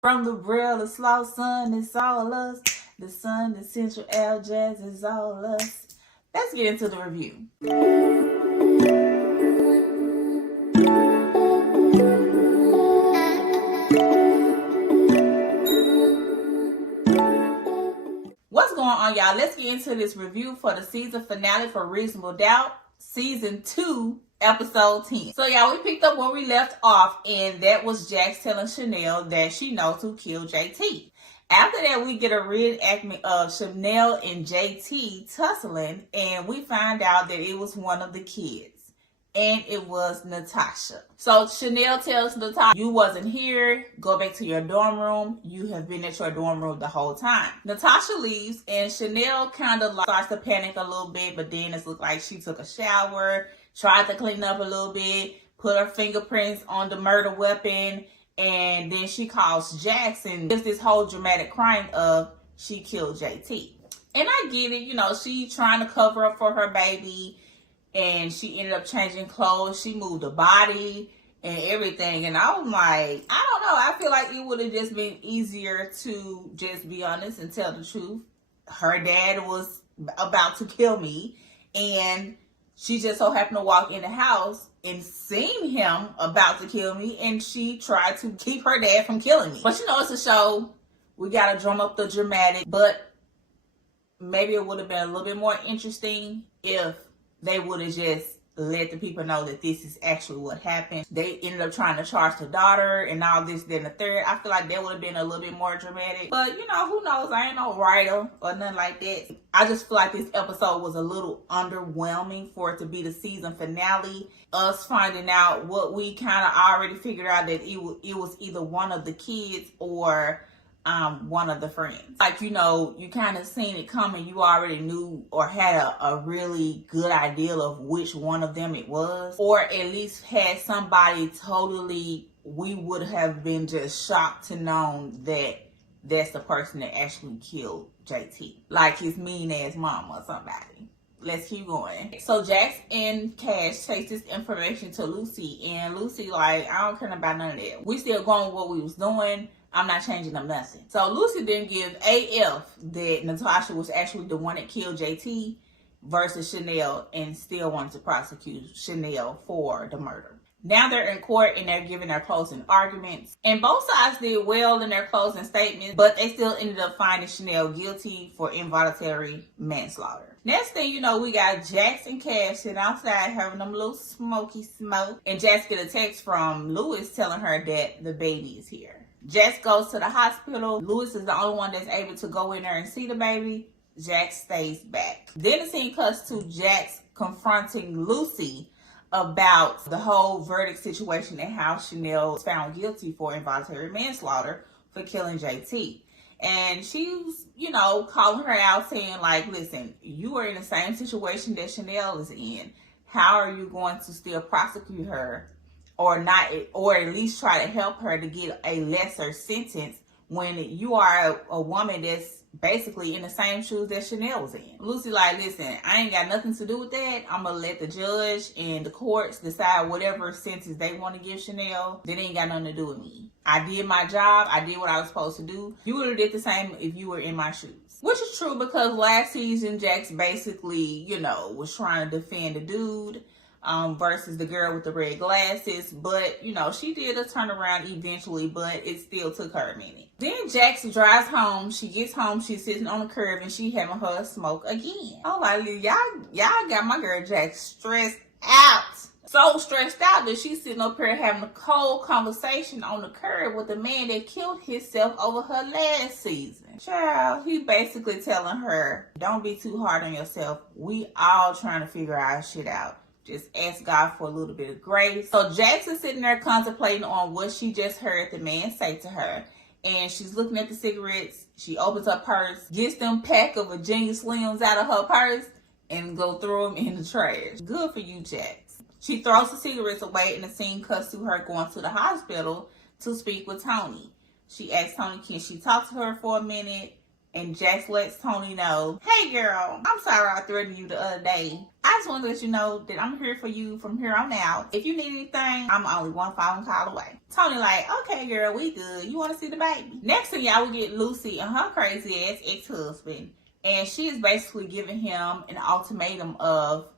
From the Braille, the slow sun, it's all us. The sun, the central L jazz is all us. Let's get into the review. What's going on, y'all? Let's get into this review for the season finale for Reasonable Doubt, Season 2, Episode 10. So, y'all, we picked up where we left off, and that was Jax telling Chanel that she knows who killed JT. After that, we get a reenactment of Chanel and JT tussling, and we find out that it was one of the kids. And it was Natasha. So Chanel tells Natasha, you wasn't here. Go back to your dorm room. You have been at your dorm room the whole time. Natasha leaves and Chanel kind of starts to panic a little bit, but then it looks like she took a shower, tried to clean up a little bit, put her fingerprints on the murder weapon, and then she calls Jackson. There's this whole dramatic crying of she killed JT. And I get it, you know, she trying to cover up for her baby. And she ended up changing clothes. She moved the body and everything. And I was like, I don't know. I feel like it would have just been easier to just be honest and tell the truth. Her dad was about to kill me. And she just so happened to walk in the house and seen him about to kill me. And she tried to keep her dad from killing me. But you know, it's a show. We got to drum up the dramatic. But maybe it would have been a little bit more interesting if they would have just let the people know that this is actually what happened. They ended up trying to charge the daughter and all this, then the third. I feel like that would have been a little bit more dramatic. But, you know, who knows? I ain't no writer or nothing like that. I just feel like this episode was a little underwhelming for it to be the season finale. Us finding out what we kind of already figured out, that it was either one of the kids or one of the friends. Like, you know, you kind of seen it coming. You already knew or had a really good idea of which one of them it was, or at least had somebody totally, we would have been just shocked to know that that's the person that actually killed JT, like his mean ass mama or somebody. Let's keep going. So Jax and Cash takes this information to Lucy, and Lucy like, I don't care about none of that. We still going with what we was doing. I'm not changing them nothing. So Lucy didn't give AF that Natasha was actually the one that killed JT versus Chanel, and still wanted to prosecute Chanel for the murder. Now they're in court and they're giving their closing arguments. And both sides did well in their closing statements, but they still ended up finding Chanel guilty for involuntary manslaughter. Next thing you know, we got Jax and Cash sitting outside having them little smoky smoke. And Jax get a text from Lewis telling her that the baby is here. Jax goes to the hospital. Lewis is the only one that's able to go in there and see the baby. Jax stays back. Then the scene cuts to Jax confronting Lucy about the whole verdict situation and how Chanel was found guilty for involuntary manslaughter for killing JT. And she's, you know, calling her out saying like, listen, you are in the same situation that Chanel is in. How are you going to still prosecute her? Or not, or at least try to help her to get a lesser sentence when you are a woman that's basically in the same shoes that Chanel was in. Lucy like, listen, I ain't got nothing to do with that. I'm going to let the judge and the courts decide whatever sentence they want to give Chanel. That ain't got nothing to do with me. I did my job. I did what I was supposed to do. You would have did the same if you were in my shoes. Which is true, because last season, Jax basically, you know, was trying to defend the dude versus the girl with the red glasses. But, you know, she did a turnaround eventually, but it still took her a minute. Then Jax drives home. She gets home. She's sitting on the curb and she having her smoke again. Oh, like, y'all got my girl Jax stressed out. So stressed out that she's sitting up here having a cold conversation on the curb with the man that killed himself over her last season. Child, he basically telling her, don't be too hard on yourself. We all trying to figure our shit out. Just ask God for a little bit of grace. So Jax is sitting there contemplating on what she just heard the man say to her. And she's looking at the cigarettes. She opens her purse, gets them pack of Virginia Slims out of her purse, and go throw them in the trash. Good for you, Jax. She throws the cigarettes away, and the scene cuts to her going to the hospital to speak with Tony. She asks Tony, can she talk to her for a minute? And Jax lets Tony know, hey girl, I'm sorry I threatened you the other day. I just want to let you know that I'm here for you from here on out. If you need anything, I'm only one phone call away. Tony like, okay girl, we good. You want to see the baby? Next thing y'all, we get Lucy and her crazy ass ex-husband. And she is basically giving him an ultimatum of,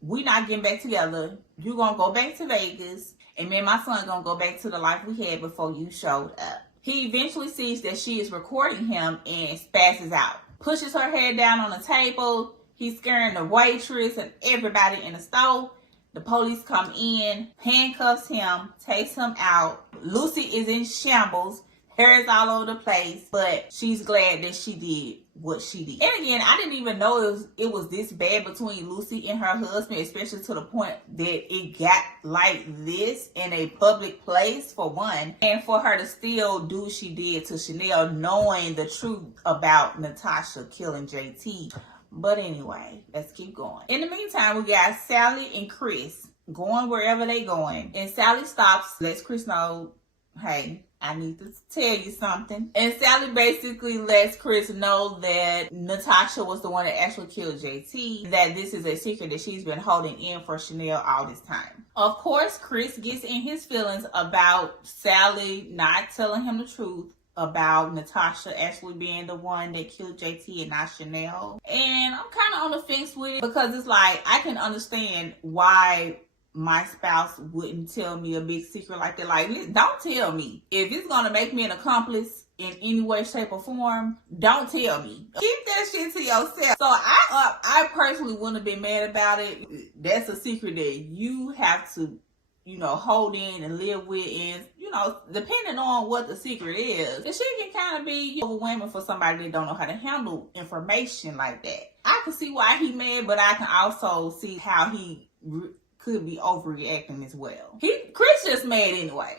we not getting back together. You gonna go back to Vegas. And me and my son gonna go back to the life we had before you showed up. He eventually sees that she is recording him and spasses out. Pushes her head down on the table. He's scaring the waitress and everybody in the store. The police come in, handcuffs him, takes him out. Lucy is in shambles. Hair is all over the place, but she's glad that she did what she did. And again, I didn't even know it was this bad between Lucy and her husband, especially to the point that it got like this in a public place, for one. And for her to still do what she did to Chanel, knowing the truth about Natasha killing JT. But anyway, let's keep going. In the meantime, we got Sally and Chris going wherever they going. And Sally stops, lets Chris know, hey, I need to tell you something. And Sally basically lets Chris know that Natasha was the one that actually killed JT. That this is a secret that she's been holding in for Chanel all this time. Of course, Chris gets in his feelings about Sally not telling him the truth about Natasha actually being the one that killed JT and not Chanel. And I'm kind of on the fence with it, because it's like, I can understand why my spouse wouldn't tell me a big secret like that. Like, don't tell me. If it's gonna make me an accomplice in any way, shape, or form, don't tell me. Keep that shit to yourself. So I personally wouldn't have been mad about it. That's a secret that you have to, hold in and live with. And, depending on what the secret is, the shit can kind of be overwhelming for somebody that don't know how to handle information like that. I can see why he mad, but I can also see how he could be overreacting as well. Chris just mad anyway.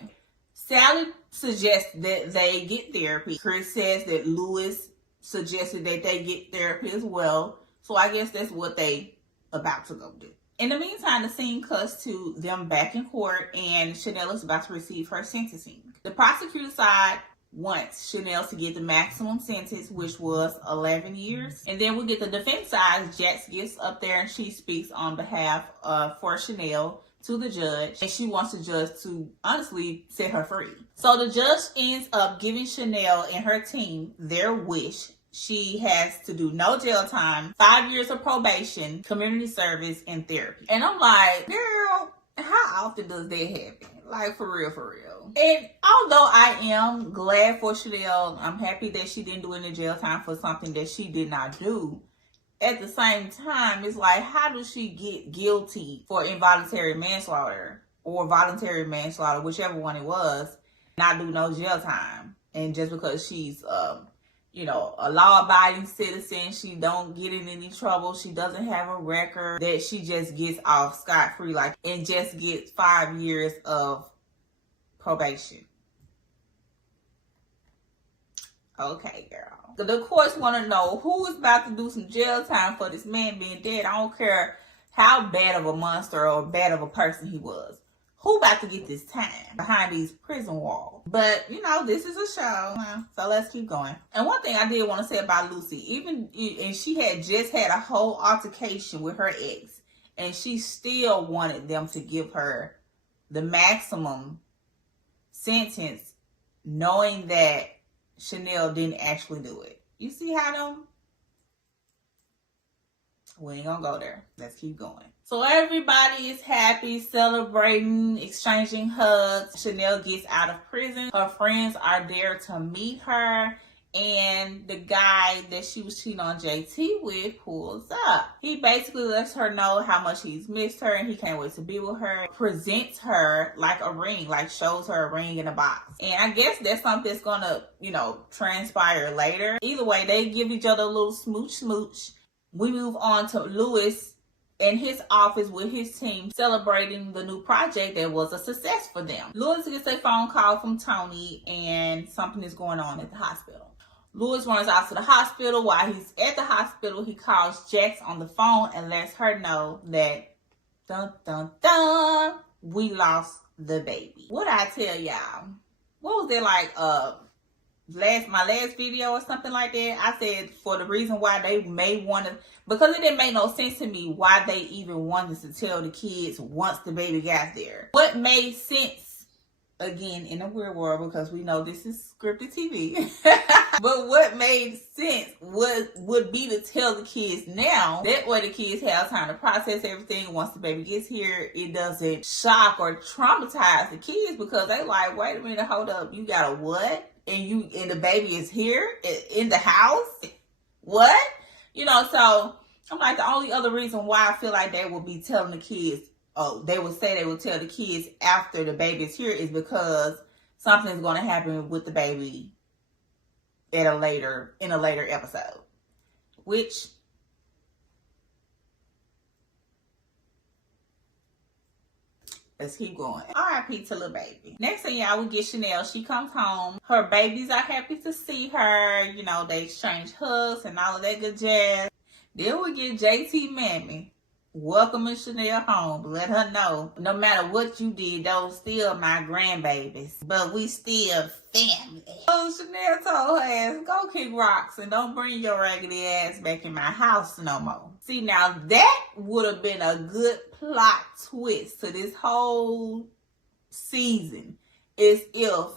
Sally suggests that they get therapy. Chris says that Lewis suggested that they get therapy as well. So I guess that's what they about to go do. In the meantime, the scene cuts to them back in court, and Chanel is about to receive her sentencing. The prosecutor side wants Chanel to get the maximum sentence, which was 11 years. And then we get the defense side. Jax gets up there and she speaks on behalf for Chanel to the judge. And she wants the judge to honestly set her free. So the judge ends up giving Chanel and her team their wish. She has to do no jail time, 5 years of probation, community service, and therapy. And I'm like, girl, how often does that happen? Like, for real, for real. And although I am glad for Chanel, I'm happy that she didn't do any jail time for something that she did not do. At the same time, it's like, how does she get guilty for involuntary manslaughter or voluntary manslaughter, whichever one it was, not do no jail time? And just because she's, a law-abiding citizen, she don't get in any trouble, she doesn't have a record, that she just gets off scot-free, and just gets 5 years of probation. Okay, girl. The courts want to know who is about to do some jail time for this man being dead. I don't care how bad of a monster or bad of a person he was. Who about to get this time behind these prison walls? But, this is a show, so let's keep going. And one thing I did want to say about Lucy, and she had just had a whole altercation with her ex, and she still wanted them to give her the maximum sentence, knowing that Chanel didn't actually do it. You see how them? We ain't gonna go there. Let's keep going. So everybody is happy, celebrating, exchanging hugs. Chanel gets out of prison. Her friends are there to meet her. And the guy that she was cheating on JT with pulls up. He basically lets her know how much he's missed her and he can't wait to be with her. Presents her like a ring, shows her a ring in a box. And I guess that's something that's gonna, transpire later. Either way, they give each other a little smooch. We move on to Lewis in his office with his team celebrating the new project that was a success for them. Lewis gets a phone call from Tony and something is going on at the hospital. Lewis runs out to the hospital. While he's at the hospital, he calls Jax on the phone and lets her know that, dun, dun, dun, we lost the baby. What I tell y'all? What was that my last video or something like that, I said for the reason why they may want to, because it didn't make no sense to me why they even wanted to tell the kids once the baby got there. What made sense, again, in a weird world, because we know this is scripted TV, but what made sense would be to tell the kids now. That way the kids have time to process everything. Once the baby gets here, it doesn't shock or traumatize the kids, because they like, wait a minute, hold up, you got a what? And the baby is here in the house? What? You know, so I'm like, the only other reason why I feel like they will be telling the kids, they would say they would tell the kids after the baby is here, is because something's going to happen with the baby in a later episode. Which, let's keep going. R.I.P. to little baby. Next thing, y'all, we get Chanel. She comes home. Her babies are happy to see her. You know, they exchange hugs and all of that good jazz. Then we get JT Mammy welcoming Chanel home. Let her know, no matter what you did, those still my grandbabies, but we still family. So Chanel told her ass, go kick rocks and don't bring your raggedy ass back in my house no more. See, now that would have been a good plot twist to this whole season, is if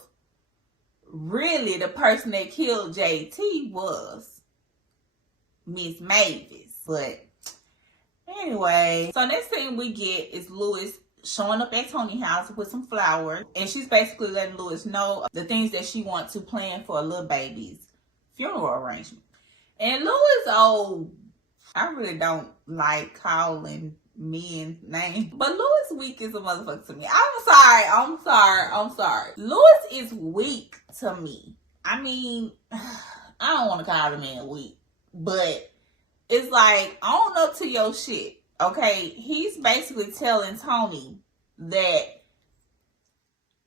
really the person that killed JT was Miss Mavis. But anyway, so next thing we get is Louis showing up at Tony's house with some flowers, and she's basically letting Louis know the things that she wants to plan for a little baby's funeral arrangement. And Louis, I really don't like calling men's names, but Louis weak is a motherfucker to me. I'm sorry. Louis is weak to me. I mean, I don't want to call the man weak, but it's like, own up to your shit, okay? He's basically telling Tony that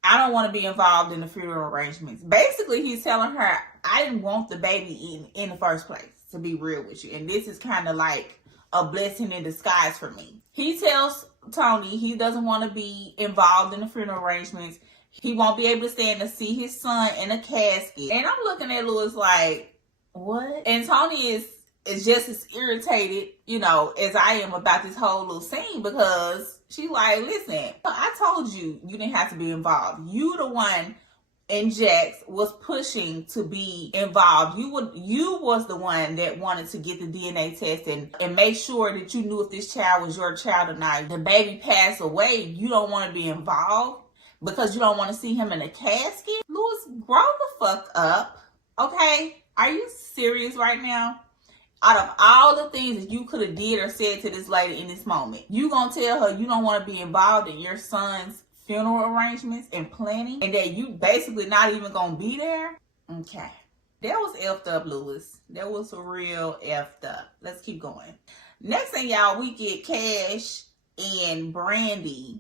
I don't want to be involved in the funeral arrangements. Basically, he's telling her, I didn't want the baby in the first place, to be real with you. And this is kind of like a blessing in disguise for me. He tells Tony he doesn't want to be involved in the funeral arrangements. He won't be able to stand to see his son in a casket. And I'm looking at Louis like, what? And Tony is just as irritated, you know, as I am about this whole little scene, because she like, listen, I told you didn't have to be involved. You the one and Jax was pushing to be involved. You was the one that wanted to get the DNA test and make sure that you knew if this child was your child or not. The baby passed away. You don't want to be involved because you don't want to see him in a casket. Louis, grow the fuck up, okay? Are you serious right now? Out of all the things that you could have did or said to this lady in this moment, you gonna tell her you don't want to be involved in your son's funeral arrangements and planning, and that you basically not even gonna be there? Okay. That was effed up, Louis. That was a real effed up. Let's keep going. Next thing, y'all, we get Cash and Brandy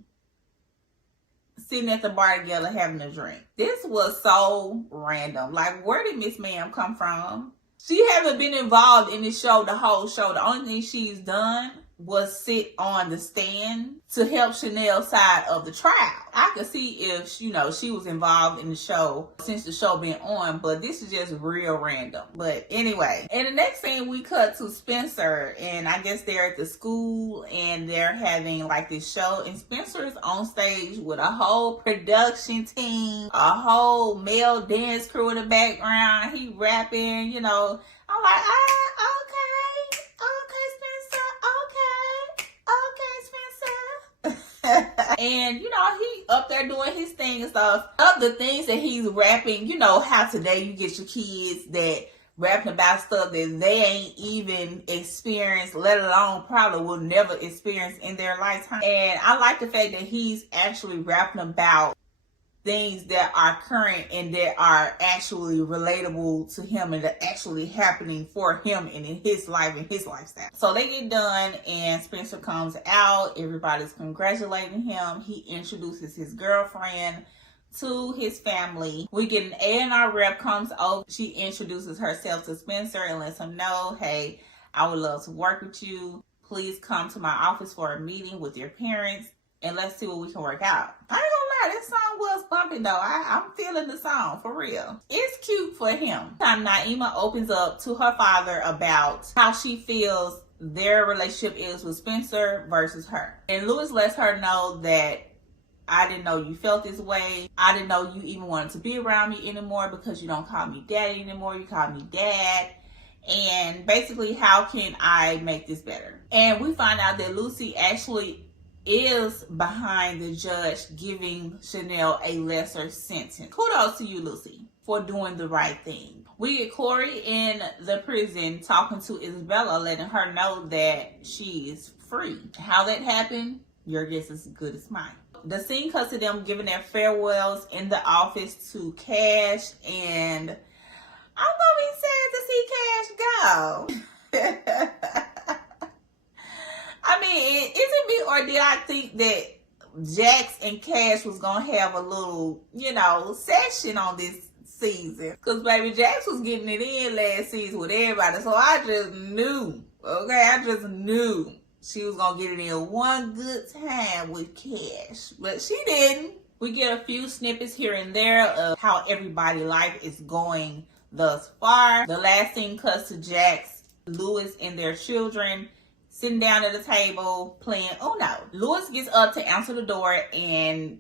sitting at the bar together having a drink. This was so random. Like, where did Miss Ma'am come from? She haven't been involved in this show the whole show. The only thing she's done was sit on the stand to help Chanel's side of the trial. I could see if, you know, she was involved in the show since the show been on, but this is just real random. But anyway, and the next thing we cut to Spencer, and I guess they're at the school and they're having like this show, and Spencer is on stage with a whole production team, a whole male dance crew in the background. He rapping, you know. I'm like, and you know, he up there doing his thing and stuff. Of the things that he's rapping, you know how today you get your kids that rapping about stuff that they ain't even experienced, let alone probably will never experience in their lifetime. And I like the fact that he's actually rapping about things that are current and that are actually relatable to him and that actually happening for him and in his life and his lifestyle. So they get done and Spencer comes out. Everybody's congratulating him. He introduces his girlfriend to his family. We get an A&R rep comes over. She introduces herself to Spencer and lets him know, hey, I would love to work with you. Please come to my office for a meeting with your parents and let's see what we can work out. I ain't gonna swear, this song was bumping though. I'm feeling the song, for real. It's cute for him. Naima opens up to her father about how she feels their relationship is with Spencer versus her. And Louis lets her know that I didn't know you felt this way. I didn't know you even wanted to be around me anymore because you don't call me daddy anymore. You call me dad. And basically, how can I make this better? And we find out that Lucy actually is behind the judge giving Chanel a lesser sentence. Kudos to you, Lucy, for doing the right thing. We get Corey in the prison talking to Isabella, letting her know that she is free. How that happened, your guess is as good as mine. The scene cuts to them giving their farewells in the office to Cash, and I'm gonna be sad to see Cash go. I mean, is it me or did I think that Jax and Cash was gonna have a little, session on this season? Because baby, Jax was getting it in last season with everybody, so I just knew, I just knew she was gonna get it in one good time with Cash, but she didn't. We get a few snippets here and there of how everybody's life is going thus far. The last scene cuts to Jax, Louis, and their children sitting down at a table playing Uno. Louis gets up to answer the door, and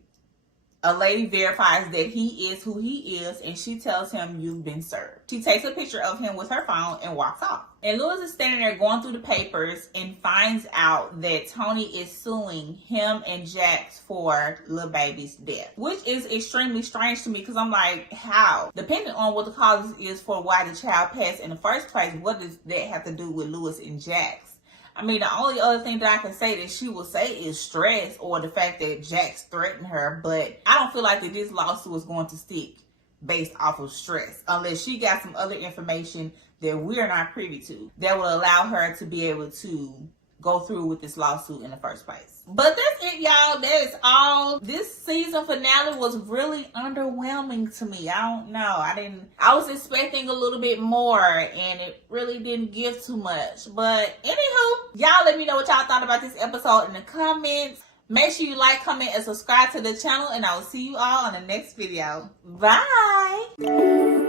a lady verifies that he is who he is, and she tells him, "You've been served." She takes a picture of him with her phone and walks off. And Louis is standing there going through the papers and finds out that Tony is suing him and Jax for Lil Baby's death, which is extremely strange to me because I'm like, how? Depending on what the cause is for why the child passed in the first place, what does that have to do with Louis and Jax? I mean, the only other thing that I can say that she will say is stress or the fact that Jax threatened her. But I don't feel like that this lawsuit is going to stick based off of stress unless she got some other information that we're not privy to that will allow her to be able to go through with this lawsuit in the first place. But that's it, y'all. That is all. This season finale was really underwhelming to me. I don't know. I was expecting a little bit more and it really didn't give too much. But anywho, y'all let me know what y'all thought about this episode in the comments. Make sure you like, comment, and subscribe to the channel, and I will see you all on the next video. Bye.